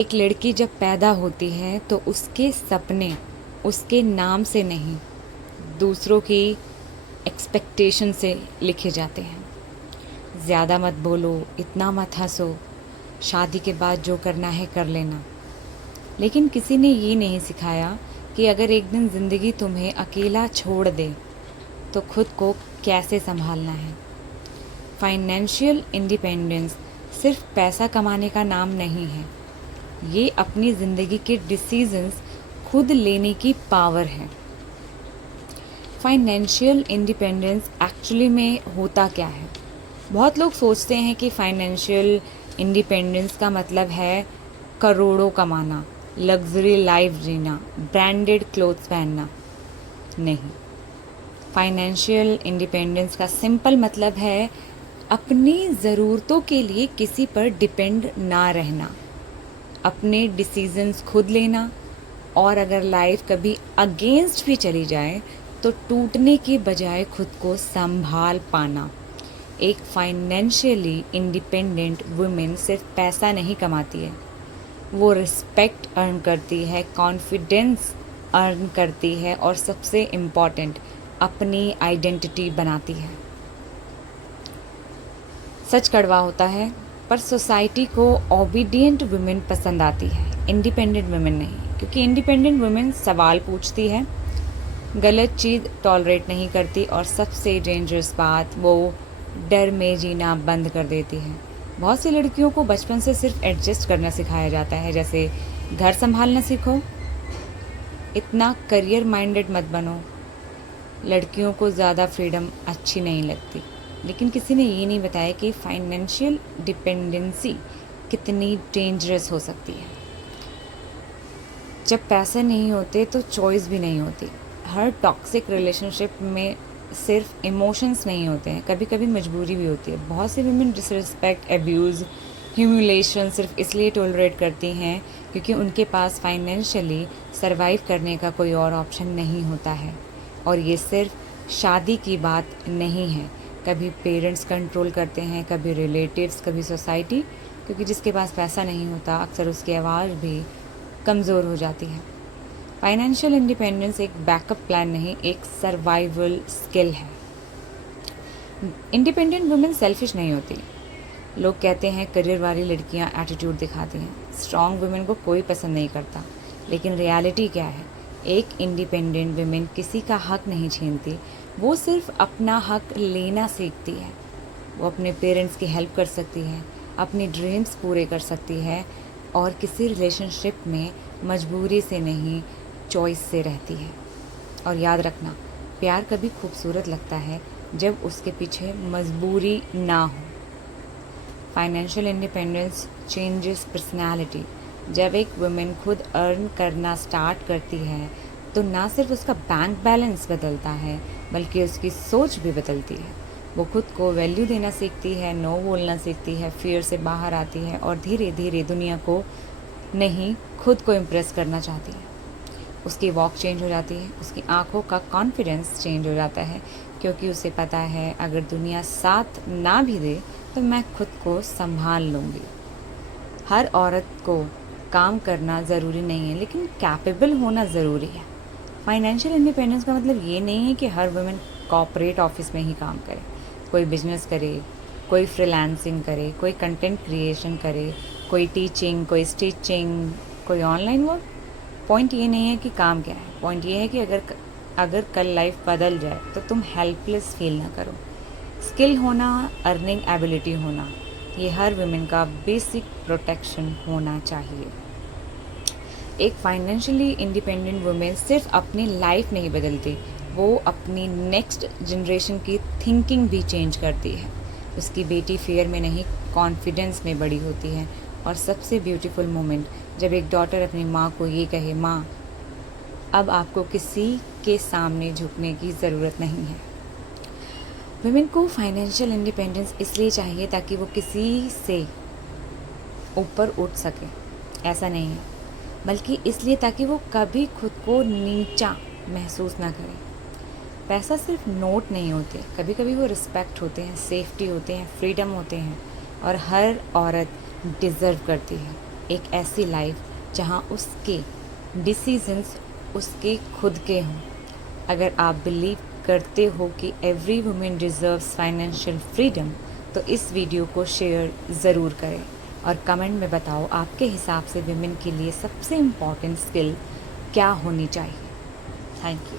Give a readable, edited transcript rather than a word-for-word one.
एक लड़की जब पैदा होती है तो उसके सपने उसके नाम से नहीं, दूसरों की एक्सपेक्टेशन से लिखे जाते हैं। ज़्यादा मत बोलो, इतना मत हंसो, शादी के बाद जो करना है कर लेना। लेकिन किसी ने ये नहीं सिखाया कि अगर एक दिन ज़िंदगी तुम्हें अकेला छोड़ दे तो खुद को कैसे संभालना है। फाइनेंशियल इंडिपेंडेंस सिर्फ पैसा कमाने का नाम नहीं है, ये अपनी ज़िंदगी के डिसीजंस खुद लेने की पावर है। फाइनेंशियल इंडिपेंडेंस एक्चुअली में होता क्या है? बहुत लोग सोचते हैं कि फाइनेंशियल इंडिपेंडेंस का मतलब है करोड़ों कमाना, लग्जरी लाइफ जीना, ब्रांडेड क्लोथ्स पहनना। नहीं, फाइनेंशियल इंडिपेंडेंस का सिंपल मतलब है अपनी ज़रूरतों के लिए किसी पर डिपेंड ना रहना, अपने डिसीजंस खुद लेना, और अगर लाइफ कभी अगेंस्ट भी चली जाए तो टूटने के बजाय खुद को संभाल पाना। एक फाइनेंशियली इंडिपेंडेंट वुमेन सिर्फ पैसा नहीं कमाती है, वो रिस्पेक्ट अर्न करती है, कॉन्फिडेंस अर्न करती है और सबसे इम्पॉर्टेंट अपनी आइडेंटिटी बनाती है। सच कड़वा होता है, पर सोसाइटी को ओबीडियंट वुमेन पसंद आती है, इंडिपेंडेंट वुमेन नहीं। क्योंकि इंडिपेंडेंट वुमेन सवाल पूछती है, गलत चीज़ टॉलरेट नहीं करती, और सबसे डेंजरस बात, वो डर में जीना बंद कर देती है। बहुत सी लड़कियों को बचपन से सिर्फ एडजस्ट करना सिखाया जाता है, जैसे घर संभालना सीखो, इतना करियर माइंडेड मत बनो, लड़कियों को ज़्यादा फ्रीडम अच्छी नहीं लगती। लेकिन किसी ने ये नहीं बताया कि फाइनेंशियल डिपेंडेंसी कितनी डेंजरस हो सकती है। जब पैसे नहीं होते तो चॉइस भी नहीं होती। हर टॉक्सिक रिलेशनशिप में सिर्फ इमोशंस नहीं होते हैं, कभी कभी मजबूरी भी होती है। बहुत सी वुमेन डिसरिस्पेक्ट, एब्यूज़, ह्यूमिलेशन सिर्फ इसलिए टॉलरेट करती हैं क्योंकि उनके पास फाइनेंशियली सरवाइव करने का कोई और ऑप्शन नहीं होता है। और ये सिर्फ शादी की बात नहीं है, कभी पेरेंट्स कंट्रोल करते हैं, कभी रिलेटिव्स, कभी सोसाइटी, क्योंकि जिसके पास पैसा नहीं होता अक्सर उसकी आवाज़ भी कमज़ोर हो जाती है। फाइनेंशियल इंडिपेंडेंस एक बैकअप प्लान नहीं, एक सर्वाइवल स्किल है। इंडिपेंडेंट वुमेन सेल्फिश नहीं होती। लोग कहते हैं करियर वाली लड़कियां एटीट्यूड दिखाती हैं, स्ट्रॉन्ग वुमेन को कोई पसंद नहीं करता। लेकिन रियलिटी क्या है? एक इंडिपेंडेंट वुमेन किसी का हक नहीं छीनती, वो सिर्फ अपना हक लेना सीखती है। वो अपने पेरेंट्स की हेल्प कर सकती है, अपनी ड्रीम्स पूरे कर सकती है, और किसी रिलेशनशिप में मजबूरी से नहीं, चॉइस से रहती है। और याद रखना, प्यार कभी खूबसूरत लगता है जब उसके पीछे मजबूरी ना हो। Financial independence changes personality. जब एक वुमेन खुद अर्न करना स्टार्ट करती है तो ना सिर्फ उसका बैंक बैलेंस बदलता है बल्कि उसकी सोच भी बदलती है। वो खुद को वैल्यू देना सीखती है, नो बोलना सीखती है, फियर से बाहर आती है और धीरे धीरे दुनिया को नहीं, खुद को इम्प्रेस करना चाहती है। उसकी वॉक चेंज हो जाती है, उसकी आंखों का कॉन्फिडेंस चेंज हो जाता है, क्योंकि उसे पता है अगर दुनिया साथ ना भी दे तो मैं खुद को संभाल लूँगी। हर औरत को काम करना ज़रूरी नहीं है, लेकिन कैपेबल होना ज़रूरी है। फाइनेंशियल इंडिपेंडेंस का मतलब ये नहीं है कि हर वुमेन कॉर्पोरेट ऑफिस में ही काम करे। कोई बिजनेस करे, कोई फ्रीलांसिंग करे, कोई कंटेंट क्रिएशन करे, कोई टीचिंग, कोई स्टिचिंग, कोई ऑनलाइन वर्क। पॉइंट ये नहीं है कि काम क्या है, पॉइंट ये है कि अगर कल लाइफ बदल जाए तो तुम हेल्पलेस फील ना करो। स्किल होना, अर्निंग एबिलिटी होना, ये हर वुमेन का बेसिक प्रोटेक्शन होना चाहिए। एक फाइनेंशियली इंडिपेंडेंट वुमेन सिर्फ अपनी लाइफ नहीं बदलती, वो अपनी नेक्स्ट जनरेशन की थिंकिंग भी चेंज करती है। उसकी बेटी फियर में नहीं, कॉन्फिडेंस में बड़ी होती है। और सबसे ब्यूटीफुल मोमेंट, जब एक डॉटर अपनी माँ को ये कहे, माँ अब आपको किसी के सामने झुकने की ज़रूरत नहीं है। वुमेन को फाइनेंशियल इंडिपेंडेंस इसलिए चाहिए ताकि वो किसी से ऊपर उठ सके, ऐसा नहीं है, बल्कि इसलिए ताकि वो कभी खुद को नीचा महसूस ना करे। पैसा सिर्फ नोट नहीं होते, कभी कभी वो रिस्पेक्ट होते हैं, सेफ्टी होते हैं, फ्रीडम होते हैं, और हर औरत डिज़र्व करती है एक ऐसी लाइफ जहाँ उसके डिसीजंस उसके खुद के हों। अगर आप बिलीव करते हो कि every women deserves financial freedom, तो इस वीडियो को शेयर ज़रूर करें और कमेंट में बताओ आपके हिसाब से विमेन के लिए सबसे इम्पॉर्टेंट स्किल क्या होनी चाहिए। Thank you.